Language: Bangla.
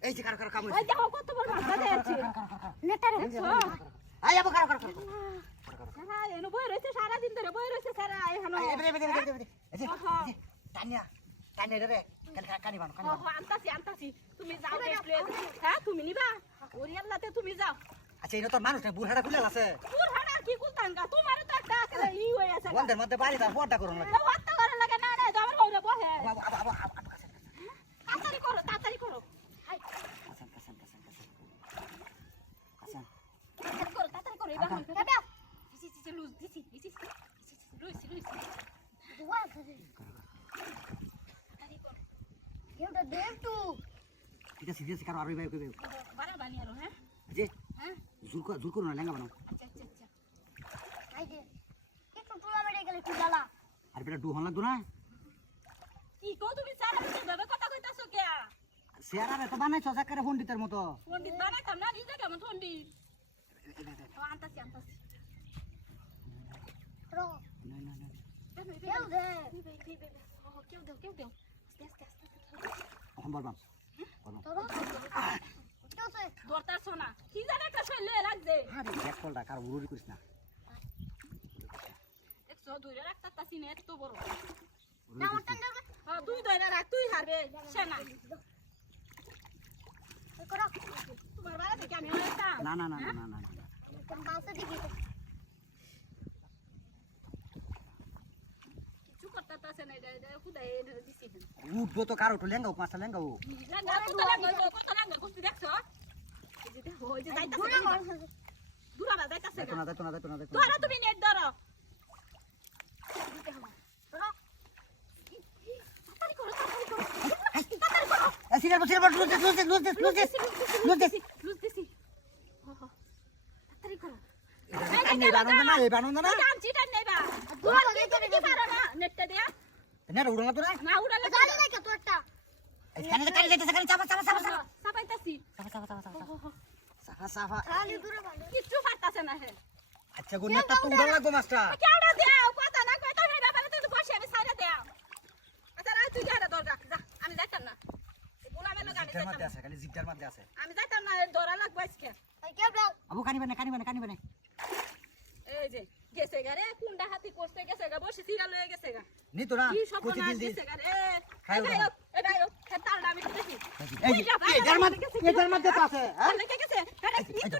এই যে কারও কারও কাম তুমি যাও রে তুমি নিবা। তুমি যাও। আচ্ছা এনো তো মানুষ না বুড়হাটা খুলে আছে কি কুলতাঙ্গা? তোমার তো একটা আছে তাড়াতাড়ি করো তাড়াতাড়ি করো কাছে কাছে তাড়াতাড়ি করো তাড়াতাড়ি করো এবার হইবে যাবে দিছি দিছি লুজ করে করো কারও আর ভাই কইবে বাড়া যে হ্যাঁ জুর কর জুর করুন না লেঙ্গা বানাও আচ্ছা আচ্ছা আচ্ছা গেলে একটু জ্বালা। আর বেটা ডু হন লাগতো না? কি তুমি সারা দিন ভাবে কথা কইতাছো কে? শেয়ার আরে তো বানাইছো জাকারে পণ্ডিতের মতো। পণ্ডিত বানাইতাম না নিজে কেমন পণ্ডিত? ও আনতাছি আনতাছি। রো। না না না কেউ দে কেউ দেও কেউ দেও আস্তে আস্তে এখন বলবাম কি জানে লাগছে। আরে কলটা কার উড়ুরি করিস না। একশো ধরে রাখতে না এত বড়। না না। হ্যাঁ তুই ধরে রাখ তুই হারবে সেনা। ওই তোমার বাড়ি থেকে আমি না না না না না না না। না উঠবো তো কারও লেঙ্গাও পাঁচটা লেঙ্গাও দেখছ? না দেখো না দেখো না দেখো না তুমি নেট ধরো তোরা তাড়াতাড়ি করো তাড়াতাড়ি করো তাড়াতাড়ি করো লুজ দিস লুজ দিস লুজ দিস লুজ দিস লুজ দিস লুজ দিছি হো হো তাড়াতাড়ি করো টান নেই বানো না এই বানো না জানছি টান নেবা দূরা লাগে তুমি কি পারো না নেটটা দিয়া নেট উড়ো না তোরা না উড়ালে গালি নাই কে তোরটা এখানে তো কালি যাইতেছে কালি চাপা চাপা চাপা চাপা সাপাইতাছি চাপা চাপা চাপা চাপা চাপা চাপা গালি দূরে ভালো কিচ্ছু পারতাছে না হে আচ্ছা গো নেটটা তো উড়ো লাগবো মাস্টার কেউটা দেও কথা না কইতা হে ব্যাপারে তুই বসে আমি সাইরা দেও আচ্ছা রাই তুই গেরা দর রাখ যা আমি যাইতাম না বলা মেলো গাড়ি জিপটার মধ্যে আছে খালি জিপটার মধ্যে আছে। আমি যাইতাম না ধরা লাগবে আজকে। দাও। আবু কানিবে না কানিবে না কানিবে না। এই যে গেছে গা রে কুন্ডা হাতি করতে গেছে গা বসে সিরা লয়ে গেছে গা। নি তো না কি সব কোচি দিল গা রে। খাই এই এ হে তালটা আমি দেখি এই এটার মধ্যে এটার মধ্যে তো আছে হ্যাঁ? লেগে গেছে? আরে এই,